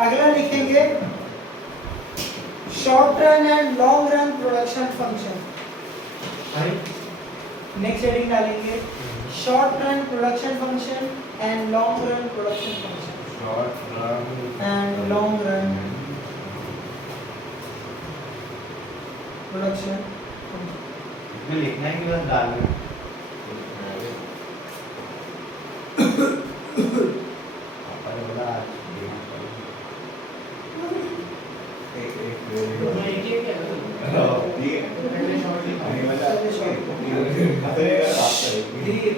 अगला लिखेंगे short run and long run production function. Next heading डालेंगे short run production function and long run production function. Short run and long run production इसमें लिखना है कि बस डालना है? पापा ने बोला देना पड़ेगा। ठीक है। पहले शॉर्ट लिखने वाला खतरे का बात करेंगे।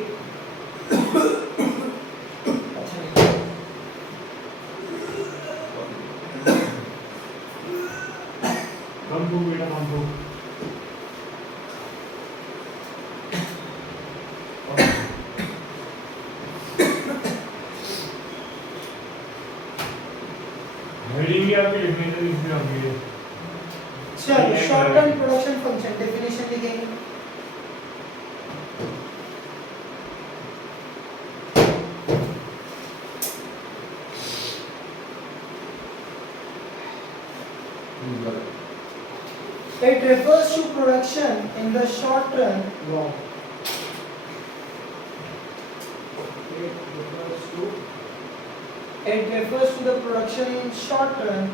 कम को बेटा कम को हेडिंग भी आपके लिखने से लिखनी होगी। चलो short run production function definition लिखेंगे। It refers to production in the short run. Wow. It refers to the production in short run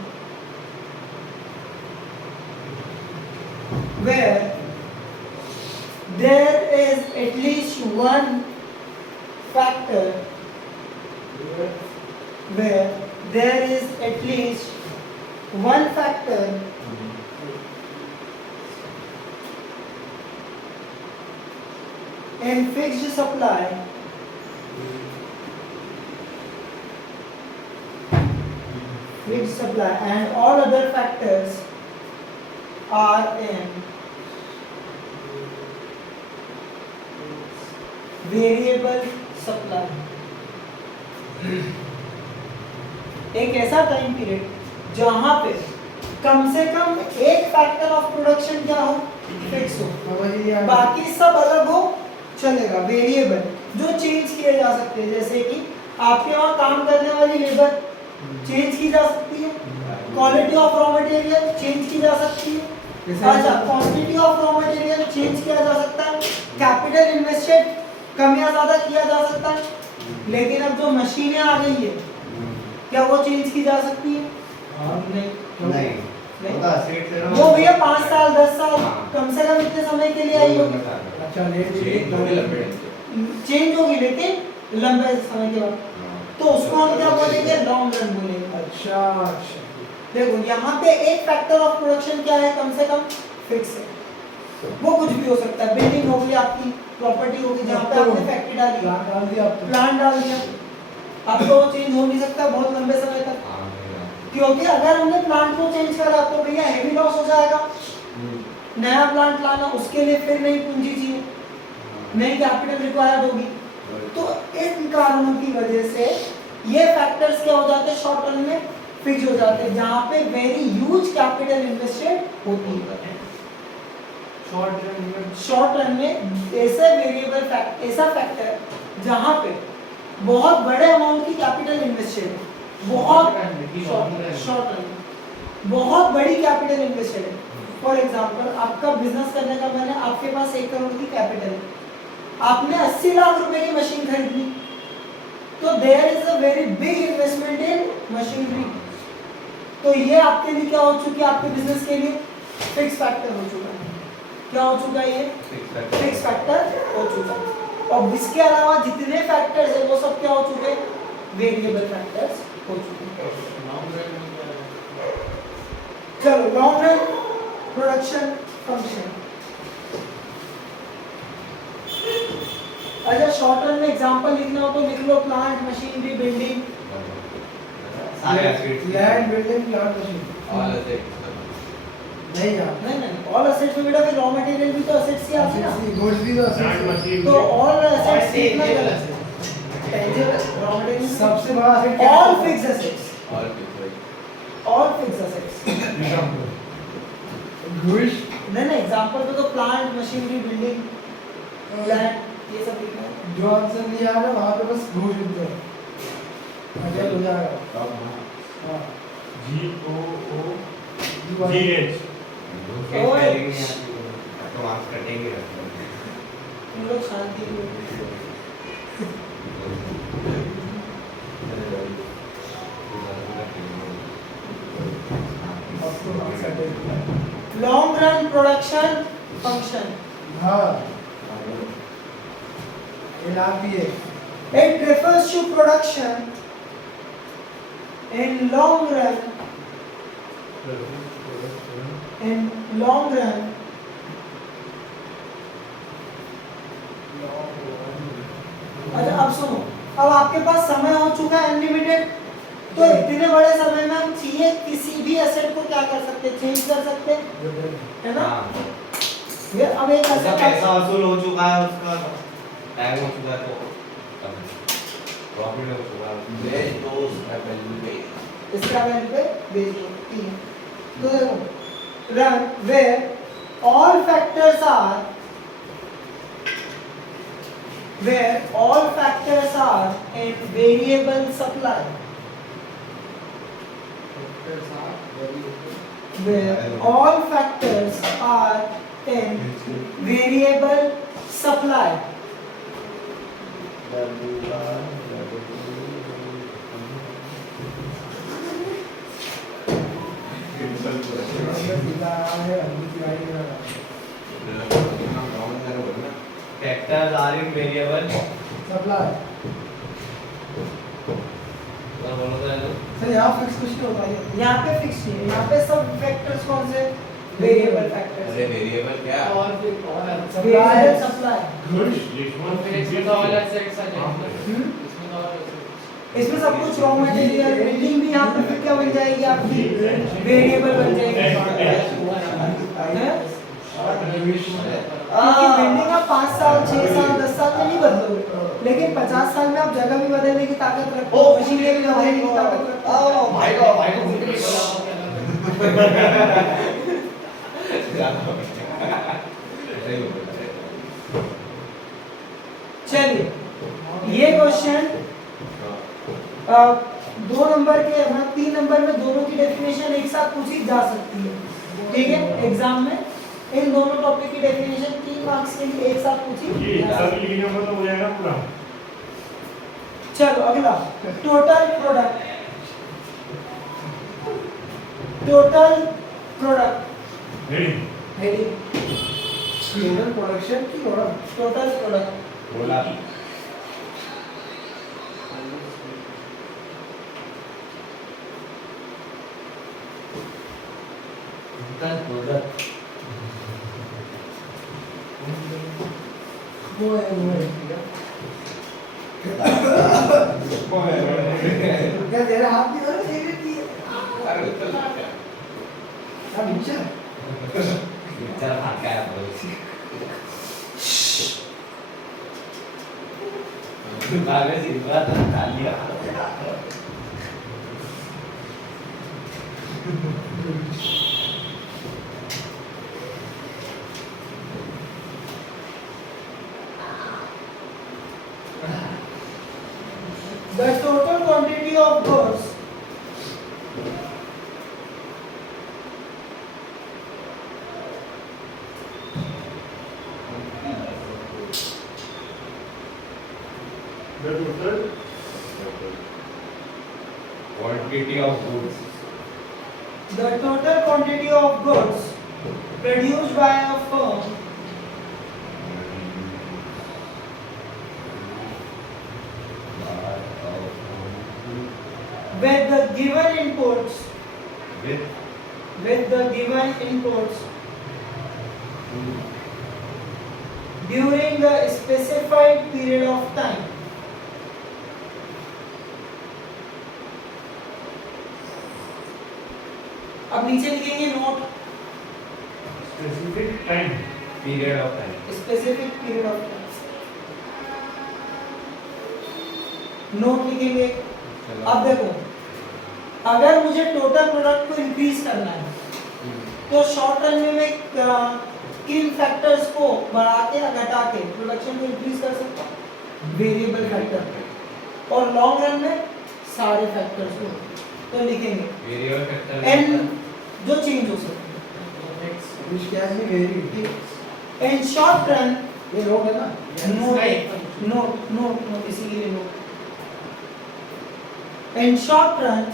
where there is at least one factor where there is at least one factor in fixed supply and all other factors are in variable supply। एक ऐसा time period जहां पे कम से कम एक factor of production क्या हो, fix हो, बाकी सब अलग हो चलेगा, वेरिएबल जो चेंज किए जा सकते हैं। जैसे कि आपके वहाँ काम करने वाली लेबर चेंज की जा सकती है, quality of raw material change की जा सकती है, अच्छा quantity of raw material change किया जा सकता है, कैपिटल इन्वेस्टेड कम या ज्यादा किया जा सकता है। लेकिन अब जो मशीनें आ गई है क्या वो चेंज की जा सकती है? नहीं। वो भैया 5 साल 10 साल कम से कम इतने समय के लिए आई होगी। अच्छा चेंज होगी लेकिन लंबे समय के बाद, तो उसको हम क्या बोलेंगे, लॉन्ग रन बोलेंगे। अच्छा देखो यहाँ पे एक फैक्टर ऑफ प्रोडक्शन क्या है, कम से कम फिक्स है, वो कुछ भी हो सकता है। बिल्डिंग होगी, आपकी प्रॉपर्टी होगी जहाँ पे आपने फैक्ट्री डाली, प्लांट डाल दिया, अब तो चेंज हो नहीं सकता बहुत लंबे समय तक, क्योंकि अगर हमने प्लांट को चेंज करा तो भैया हेवी लॉस हो जाएगा। नया प्लांट लाना, उसके लिए फिर नई पूंजी चाहिए, नई कैपिटल रिक्वायर्ड होगी। तो इन कारणों की वजह से ये फैक्टर्स क्या हो जाते हैं, शॉर्ट रन में फिक्स हो जाते हैं, जहाँ पे वेरी ह्यूज कैपिटल इन्वेस्टेड होती है। शॉर्ट रन में ऐसा वेरिएबल ऐसा फैक्टर जहाँ पे बहुत बड़े अमाउंट की कैपिटल इन्वेस्टेड है, बहुत शॉर्ट रन में बहुत बड़ी कैपिटल इन्वेस्टेड है। फॉर एग्जांपल आपका बिजनेस करने का मन है, आपके पास 1 करोड़ की कैपिटल है, आपने 80 लाख रुपए की मशीन खरीदी, तो there is a very big investment in machinery. तो ये आपके लिए क्या हो चुकी है, आपके बिजनेस के लिए फिक्स फैक्टर हो चुका है। क्या हो चुका है, ये फिक्स फैक्टर हो चुका है। और इसके अलावा जितने फैक्टर्स है वो सब क्या हो चुके हैं, वेरिएबल फैक्टर्स हो चुके हैं। चलो लॉन्ग रन प्रोडक्शन फंक्शन। अच्छा शॉर्ट रन में एग्जांपल लिखना हो तो लिख लो, plant, machinery, building, land, building, plant, machinery. नहीं ऑल असेट्स में बेटा फिर रॉ मटेरियल भी तो असेट्स ही आती है ना, गुड्स भी तो असेट्स, तो ऑल असेट्स कितना गलत है, टेंजिबल रॉ मटेरियल सबसे बड़ा असेट क्या है, all fixed assets, all fixed assets. Goods नहीं एग्जांपल तो प्लांट, मशीनरी, बिल्डिंग, लैंड, ये सब लिखना है। जो आंसर दिया है वहां पे बस गुड्स लिख दो, अगर हो जाएगा। हां GOOGH तो मार्क्स कटेंगे तुम लोग शांति लॉन्ग रन प्रोडक्शन फंक्शन ये लाभ भी है it refers to production in long run अच्छा अब सुनो अब आपके पास समय हो चुका है अनलिमिटेड तो इतने बड़े समय में हम चाहिए किसी भी एसेट को क्या कर सकते हैं चेंज कर सकते हैं है ना ये अब एक उसका एसेट पैसा वसूल हो चुका है उसका टाइम हो चुका है तो प्रॉफिट हो चुका है बेच दो उसका वैल्यू पे इसका वैल्यू पे बेच दो ठीक है तो देखो run where all factors are in variable supply where all factors are in variable supply Factors are in variable supply और बोलो तो है ना सर यहाँ फिक्स कुछ नहीं होता है यहाँ पे फिक्स नहीं है यहाँ पे सब फैक्टर्स कौन से वेरिएबल फैक्टर्स अरे वेरिएबल क्या वेरिएबल सप्लाई इसमें सब कुछ रॉ मटेरियल बिल्डिंग भी यहाँ पे फिर क्या बन जाएगी आपकी वेरिएबल बन जाएगी क्योंकि बिल्डिंग आप 5 साल 6 साल 10 साल में नहीं बदलोगे लेकिन 50 साल में आप जगह भी बदलने की ताकत रखते हो मशीनरी भी बदलने की ताकत रखते हो भाई को चलिए ये क्वेश्चन 2 नंबर के 3 नंबर में दोनों की डेफिनेशन एक साथ पूछी जा सकती है ठीक है एग्जाम में इन दोनों टॉपिक की डेफिनेशन 3 मार्क्स के लिए एक साथ पूछी जा सकती है। सब लिखने पर तो हो जाएगा पूरा चलो अगला total product ready heading total production की और टोटल प्रोडक्ट बोला वो है क्या तेरा हाथ भी धरो सही में की क्या नीचे चल भाग गया बोल भागे सिर्फ तालियां The total quantity of goods The total quantity of goods produced by a firm with the given inputs during the specified period of time. अब नीचे लिखेंगे note specific time period of time specific period of time note लिखेंगे अब देखो अगर मुझे total product को increase करना है तो शॉर्ट रन में मैं किन फैक्टर्स को बढ़ा के या घटा के प्रोडक्शन को इंक्रीज कर सकता हूँ वेरिएबल फैक्टर और लॉन्ग रन में सारे फैक्टर्स को तो लिखेंगे वेरिएबल फैक्टर n जो चेंज हो सकते Which can be varied. हैं इन शॉर्ट रन ये नोट है ना? नोट इसीलिए note in short run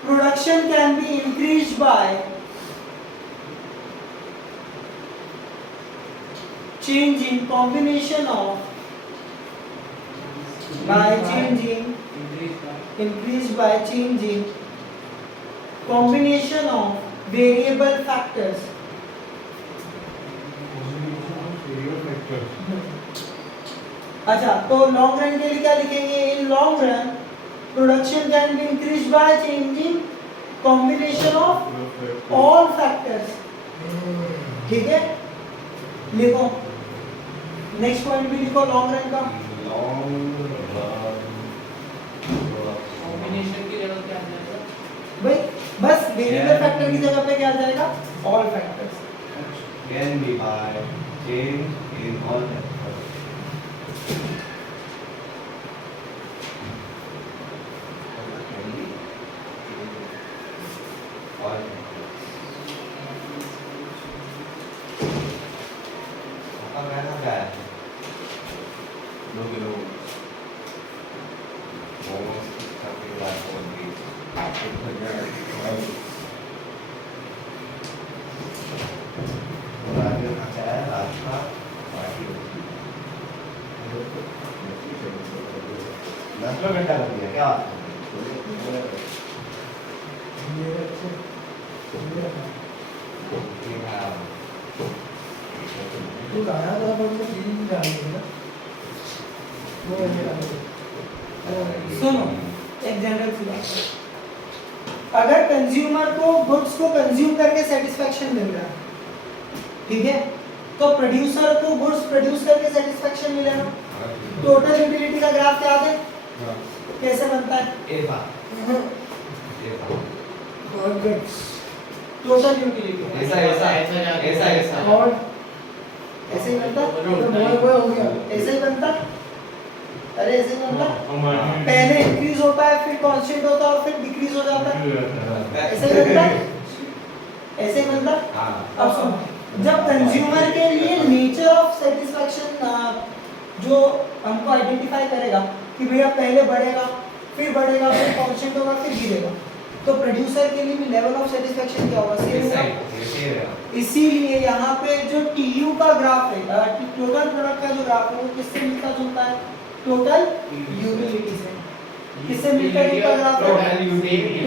production can be increased by changing combination of increased by changing combination of variable factors. अच्छा तो लॉन्ग रन के लिए क्या लिखेंगे in long run production can be increase by changing combination of all factors ठीक है लिखो next point भी लिखो लॉन्ग रन का लॉन्ग रन कॉम्बिनेशन की जगह क्या आ जाएगा? भाई बस वेरिएबल फैक्टर की जगह पे क्या आ जाएगा all factors can be by change in all factors. All apa kan ada lo almost something like one week Terakhir ACR Alpha Wahyu 10 घंटा कर दिया क्या ये अच्छे ये तू गाना तो अपन को फीलिंग डालेंगे ना वो ये डालेंगे सुनो एक जनरल सी बात है। अगर कंज्यूमर को गुड्स को कंज्यूम करके सेटिस्फेक्शन मिल रहा है ठीक है तो प्रोड्यूसर को गुड्स प्रोड्यूस करके सेटिस्फेक्शन मिलेगा टोटल यूटिलिटी का ग्राफ क्या है कैसे बनता है एवा और गुड्स टोटल यूटिलिटी ऐसा और ऐसे ही बनता वो हो गया ऐसे ही बनता अरे ऐसे ही बनता हमारे पहले इंक्रीज होता है फिर कांस्टेंट होता है और फिर डिक्रीज हो जाता है ऐसे ही बनता ऐसे ही बनता हाँ अब सुनो जब कंज्यूमर के लिए नेचर ऑफ सेटिस्फेक्शन जो हमको आइडेंटिफाई करेगा कि भैया पहले बढ़ेगा फिर कांस्टेंट होगा फिर गिरेगा तो प्रोड्यूसर के लिए भी लेवल ऑफ सेटिस्फेक्शन क्या होगा सेम होगा इसीलिए यहाँ पे जो टीयू का ग्राफ है टोटल प्रोडक्ट का जो ग्राफ है वो किससे मिलता जुलता है टोटल यूटिलिटी से किससे मिलता जुलता ग्राफ है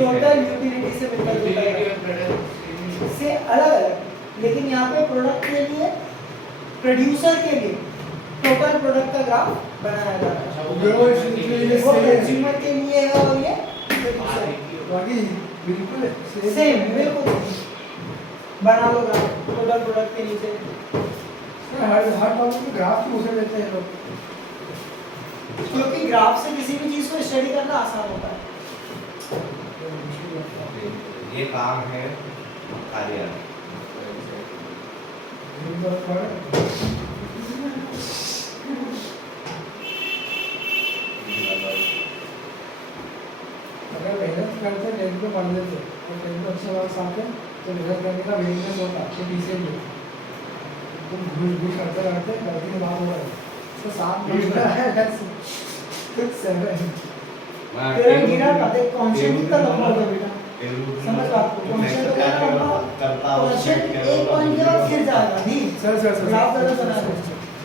टोटल यूटिलिटी से मिलता जुलता है से अलग अलग लेकिन यहाँ पे प्रोडक्ट के लिए प्रोड्यूसर के लिए टोटल प्रोडक्ट का ग्राफ बनाया जा रहा है वो कंज्यूमर के लिए है और ये बाकी बिल्कुल सेम बिल्कुल बना लो ग्राफ टोटल प्रोडक्ट के नीचे हर टॉपिक में ग्राफ की उसे देते हैं लोग क्योंकि ग्राफ से किसी भी चीज को स्टडी करना आसान होता है ये काम है कार्य अगर मेहनत करते टेंथ को पढ़ लेते तो टेंथ को अच्छे मार्क्स आते तो मेहनत करने का विलिंगनेस होता तो पीछे भी तुम घुस करते रहते गलती के बाद होगा इसका 7 नंबर है 7 तेरा गिरा था देख कांस्टेंट कितना लंबा होगा बेटा समझ बात को कांस्टेंट का लंबा कांस्टेंट एक पॉइंट के बाद गिर जाएगा नहीं सर ग्राफ ज्यादा बना है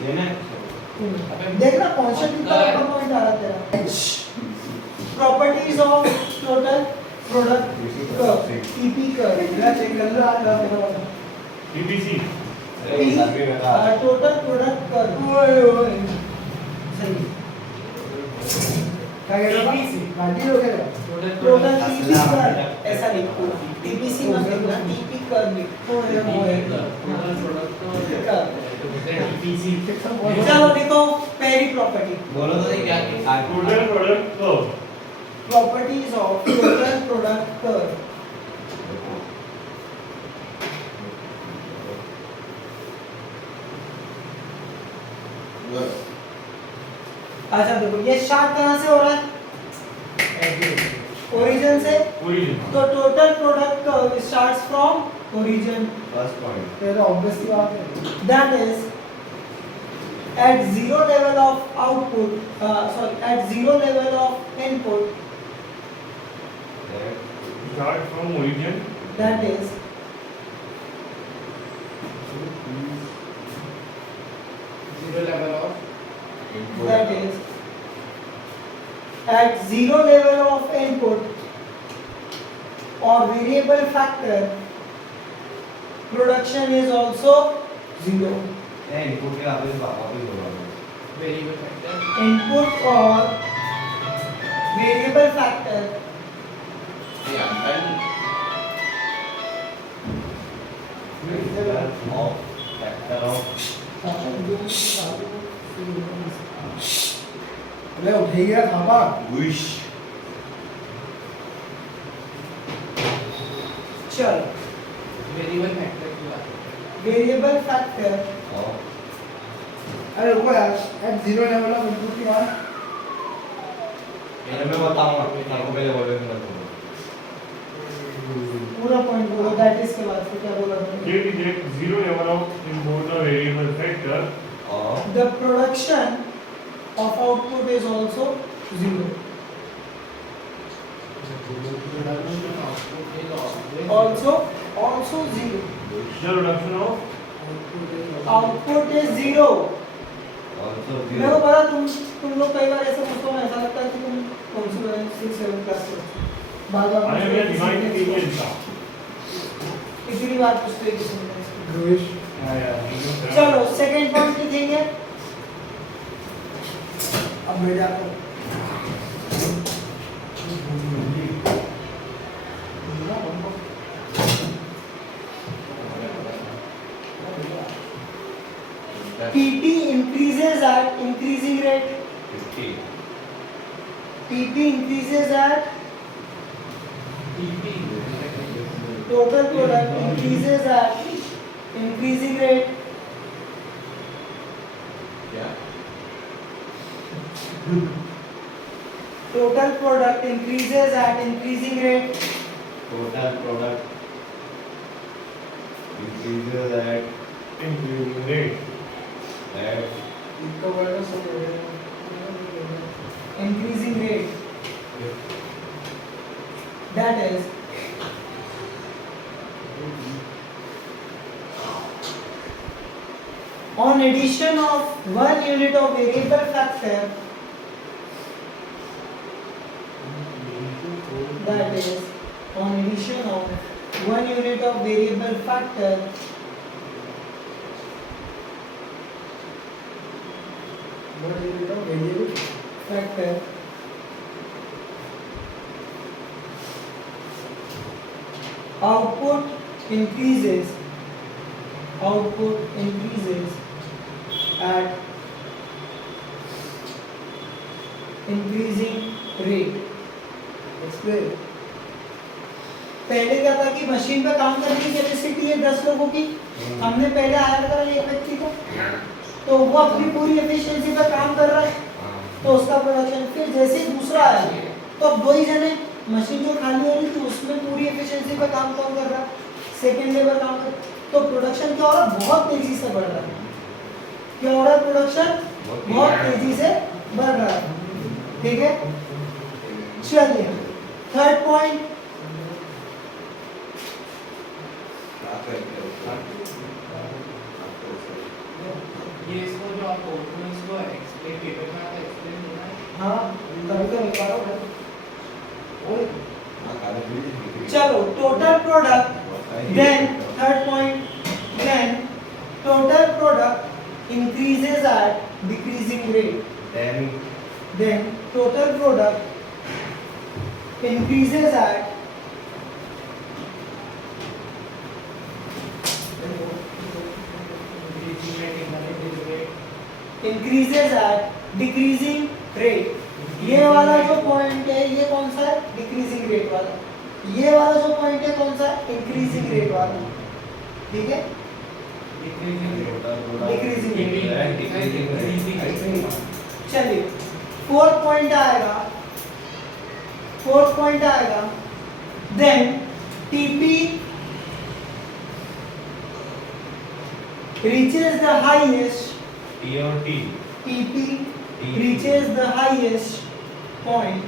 लेना देखना कांस्टेंट कितना लंबा पॉइंट आ रहा है तेरा properties of total product curve TP curve मेरा चेक कर लो आज आप पीपीसी टोटल प्रोडक्ट कर्व ओए ओए सही क्या कह रहा था गाड़ी हो गया टोटल टीपी कर्व ऐसा लिखो टीपीसी मत लिखना टीपी कर्व लिखो चलो देखो पहली प्रॉपर्टी बोलो तो क्या टोटल प्रोडक्ट को properties of total product curve अच्छा देखो ये स्टार्ट कहां से हो रहा है ओरिजिन से origin. तो total product curve starts from origin first point ये तो ऑब्वियस सी बात है। That is at zero level of output at zero level of input Start from origin. that is Zero level of that is at zero level of input or variable factor production is also zero input के आगे वापस होगा variable factor. input or variable factor factor of अरे उठे गया Thapa. Wish चल Variable factor की बात है. variable factor अरे रुको यार, at zero level of input की बात। मैं बताऊंगा आपको पहले बोल रहे थे पूरा पॉइंट बोलो दैट इज के बाद फिर क्या बोला Get reject zero level of input the variable factor. और the production of output is also zero also zero The reduction of output is zero also मेरे को पता तुम लोग कई बार ऐसे पूछते हो ऐसा लगता है कि तुम कौन सी वाली 6 7 क्लास में बार-बार I am a divine opinion का. इतनी बार पूछते हैं किसी ने ध्रुवेश चलो सेकंड पॉइंट लिखेंगे अब मेरे आपको PT increases at increasing rate 50 PP increases at TP. total product increases at increasing rate क्या total product increases at increasing rate total product increases at increasing rate. इनका वर्ड सब increasing rate that is on addition of 1 unit of variable factor that is on addition of 1 unit of variable factor word ये तो variable factor output increases at increasing rate explain. पहले क्या था कि machine पे काम करने की कैपेसिटी है 10 लोगों की हमने पहले हायर करा एक व्यक्ति को तो वो अपनी पूरी एफिशिएंसी पे काम कर रहा है तो उसका प्रोडक्शन फिर जैसे ही दूसरा आया तो अब दो ही जने मशीन जो खाली हो रही थी उसमें पूरी एफिशिएंसी पे काम कौन कर रहा है सेकंड लेबर काम कर तो प्रोडक्शन क्या हो रहा है बहुत तेजी से बढ़ रहा है क्या हो रहा है प्रोडक्शन बहुत तेजी से बढ़ रहा है ठीक है चलिए थर्ड पॉइंट ये इसको जो आप बोलते हो इसको एक्सप्लेन पेपर में आता एक्सप्लेन होना है. हाँ कभी तो लिखा हो चलो total product then third point then total product increases at decreasing rate then total product increases at decreasing rate ये वाला जो पॉइंट है ये कौन सा है डिक्रीजिंग रेट वाला ये वाला जो पॉइंट है कौन सा इंक्रीजिंग रेट वाला ठीक है चलिए फोर्थ पॉइंट आएगा फोर्थ पॉइंट आएगा then TP reaches the highest T और T TP reaches the highest point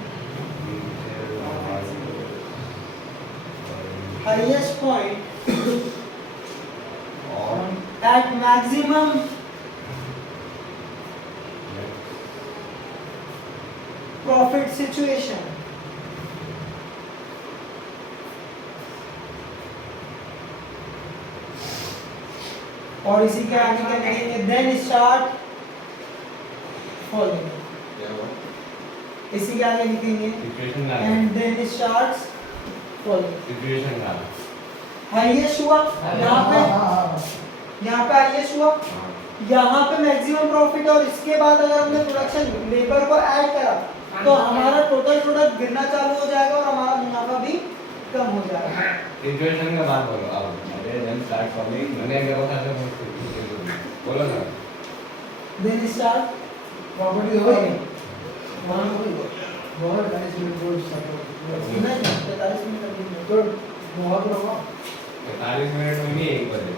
और at maximum profit situation. और इसी के आगे क्या लिखेंगे देन स्टार्ट फॉलोइंग, क्या हुआ? इसी के आगे लिखेंगे सिचुएशन का end then starts following. Situation का हाईएस्ट हुआ यहाँ पे, यहाँ पे हाईएस्ट हुआ, हाँ यहाँ पे मैक्सिमम प्रॉफिट और इसके बाद अगर हमने प्रोडक्शन लेबर को ऐड करा तो हमारा टोटल प्रोडक्ट गिरना चालू हो जाएगा और हमारा मुनाफा भी कम हो जाएगा। सिचुएशन का बात बोलो अब अरे देन स्टार्ट फॉलोइंग मैंने क्या कहा था बोलो ना देन स्टार्ट प्रॉपर्टी हो गई वहाँ बहुत 40 मिनट को स्टार्ट हो नहीं 45 मिनट अभी तो बहुत होगा 45 मिनट में भी 1 बजे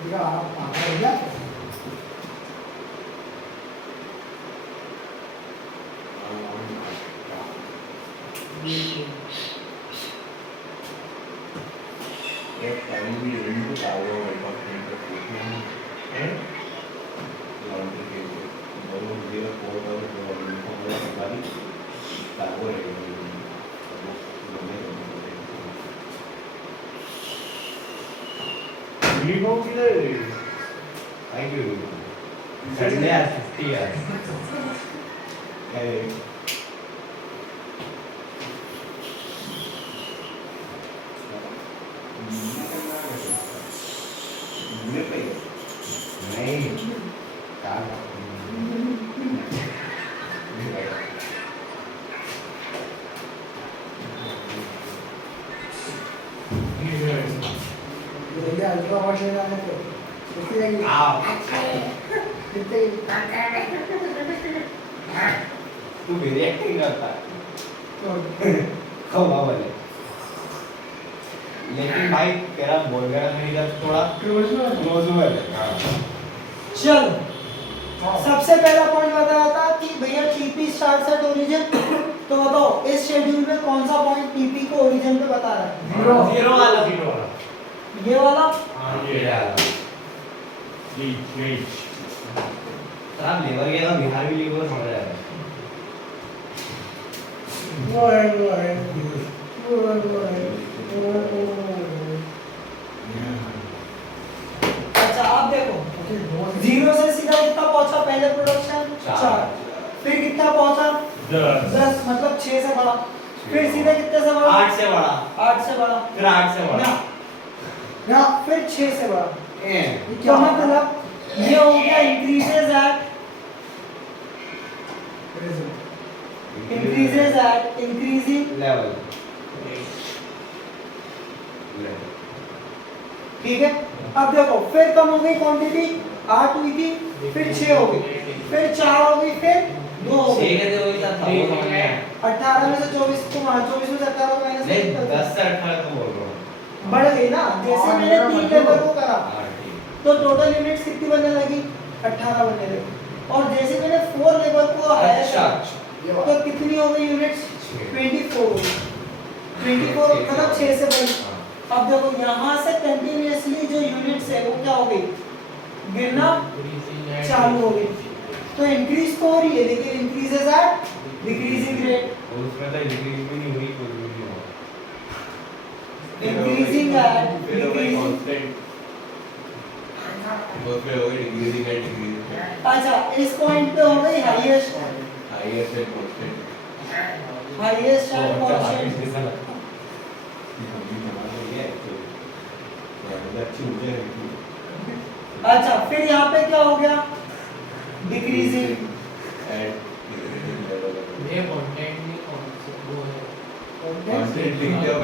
ठीक है आप आगे हो गया एक टाइम भी रिंग को आगे बढ़ा है लॉन्ड्री के दोनों जीरो कोड और जो इन्फॉर्मेशन वाली ताको रहेगी Leave हो किधर है? थैंक यू संडे आज 50 यार नहीं ये अल्ट्रा वॉश है ना तो कितने की कितने तू मेरी एक्टिंग करता है तो खवा वाले लेकिन भाई तेरा बोल गया मेरी जब थोड़ा क्लोज में क्लोज हुआ है चलो सबसे पहला पॉइंट बताया था कि भैया टीपी स्टार्ट एट ओरिजिन, तो बताओ इस शेड्यूल में कौन सा पॉइंट टीपी को ओरिजिन पे बता रहा है? जीरो वाला ये वाला। हाँ ये यार रीच सर आप लेबर गया ना बिहार भी लेबर समझ रहा है वो अच्छा आप देखो जीरो से सीधा कितना पहुंचा पहले प्रोडक्शन 4, फिर कितना पहुंचा 10 मतलब 6 से बढ़ा, फिर सीधे कितने से बढ़ा 8 से बड़ा 8 से बढ़ा, फिर 8 से बड़ा ना फिर 6 से बढ़ा। ए क्या मतलब ये हो गया इंक्रीजेस एट इंक्रीजिंग लेवल ठीक है। अब देखो फिर कम हो गई क्वांटिटी 8 हुई थी, फिर 6 हो गई, फिर 4 हो गई, फिर 2 हो गई। ठीक है तो वही था वो समझ में आया 18 में से 24 को 24 में से 18 को माइनस नहीं 10 से 18 तो बोल रहा हूँ बढ़ गई ना, जैसे मैंने 3 लेबर को करा हाँ ठीक तो टोटल यूनिट्स कितनी बनने लगी 18 बनने लगी, और जैसे मैंने 4 लेबर को हायर अच्छा करा तो कितनी हो गई यूनिट्स 24 हो गई, 24 मतलब 6 से बढ़ी। अब देखो यहाँ से कंटिन्यूअसली जो यूनिट्स है वो क्या हो गई गिरना चालू हो गई, तो इंक्रीज तो हो रही है लेकिन इंक्रीजेस एट डिक्रीजिंग रेट, और उसमें तो डिक्रीज भी नहीं हुई कुछ भी नहीं हुआ इंक्रीजिंग एट डिक्रीजिंग। उसमें हो गई डिक्रीजिंग एंड डिक्रीजिंग अच्छा इस पॉइंट पे हो गई highest highest and constant highest and constant. अच्छी ऊर्जा है अच्छा फिर यहाँ पे क्या हो गया डिक्रीजिंग ये कंटेंट नहीं कॉन्सेप्ट वो है कांस्टेंट लिख दिया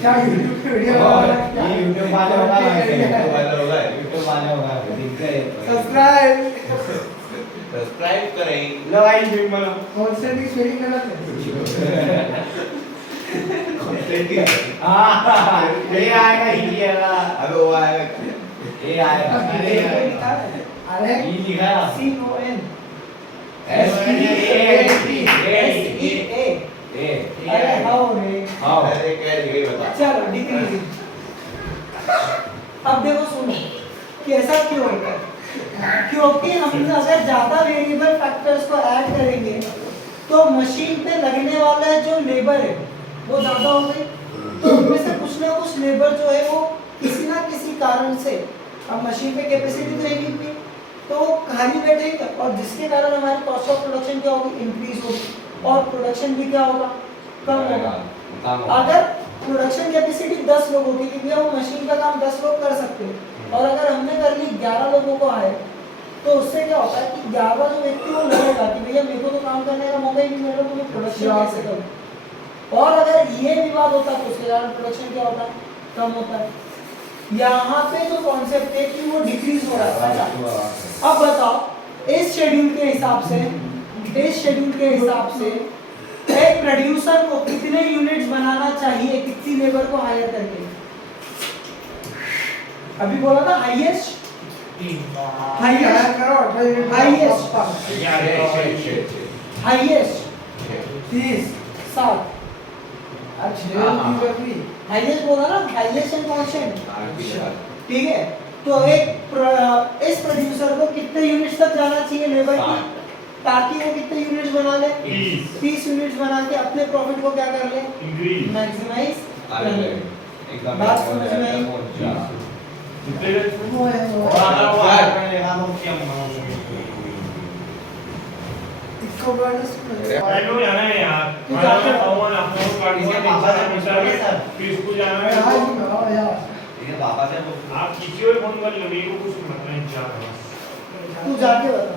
क्या यूट्यूब पे वीडियो ये यूट्यूब वाले होगा यूट्यूब वाले होगा यूट्यूब वाले होगा दिख गए सब्सक्राइब सब्सक्राइब करें लो गाइस बिग मानो कॉन्सेप्ट की स्पेलिंग गलत है कॉन्सेप्ट ही है। हाँ ये आएगा ही आएगा अबे वो आएगा ये आएगा अरे ये यार। लिखा है अरे ये लिखा है CON SEA अरे हाउ रे हाँ अरे क्या ये बता चलो डिक्रीजिंग। अब देखो सुनो कि ऐसा क्यों होता है, क्योंकि हम अगर ज्यादा वेरिएबल फैक्टर्स को ऐड करेंगे तो मशीन पे लगने वाला जो लेबर है वो ज्यादा हो गई, तो उनमें से कुछ ना कुछ लेबर जो है वो किसी ना किसी कारण से, अब मशीन पे कैपेसिटी तो रहेगी नहीं तो वो खाली बैठेगा और जिसके कारण हमारी कॉस्ट ऑफ प्रोडक्शन क्या होगी, इंक्रीज होगी और प्रोडक्शन भी क्या होगा, कम होगा। अगर प्रोडक्शन कैपेसिटी 10 लोगों की क्योंकि वो मशीन का काम 10 लोग कर सकते हैं और अगर हमने कर ली 11 लोगों को आए तो उससे क्या होता है कि 11 जो व्यक्ति वो लड़ेगा कि भैया मेरे को तो काम करने का मौका ही नहीं मिल रहा तो मैं प्रोडक्शन कैसे करूं, और अगर ये विवाद होता है तो उसके कारण प्रोडक्शन क्या होता है, कम होता है। यहाँ पे जो कॉन्सेप्ट है कि वो डिक्रीज हो रहा है। अब बताओ इस शेड्यूल के हिसाब से एक प्रोड्यूसर को कितने यूनिट्स बनाना चाहिए, कितनी लेबर को हायर करके, अभी बोला था हाईएस्ट हाईएस्ट 30 7 अच्छा हाईएस्ट बोला ना, हाईएस्ट एंड कांस्टेंट, ठीक है। तो इस प्रोड्यूसर को कितने यूनिट्स तक जाना चाहिए लेबर की, ताकि वो कितने यूनिट्स बना ले, 30 यूनिट्स बना के अपने प्रॉफिट को क्या कर ले, इंक्रीज मैक्सिमाइज कर ले। एकदम बात समझ में आई? कितने वो है और अगर वो आएगा तो क्या इसको बर्ड्स मैं तो जाना है यार, तू मैं जाके बताऊंगा ना आपको कार्ड इसके पापा से पूछा है सर। फिर स्कूल जाना है यार तो यार ये पापा से आप किसी और फोन कर लो, मेरे को कुछ मतलब नहीं क्या करना। तू जाके बता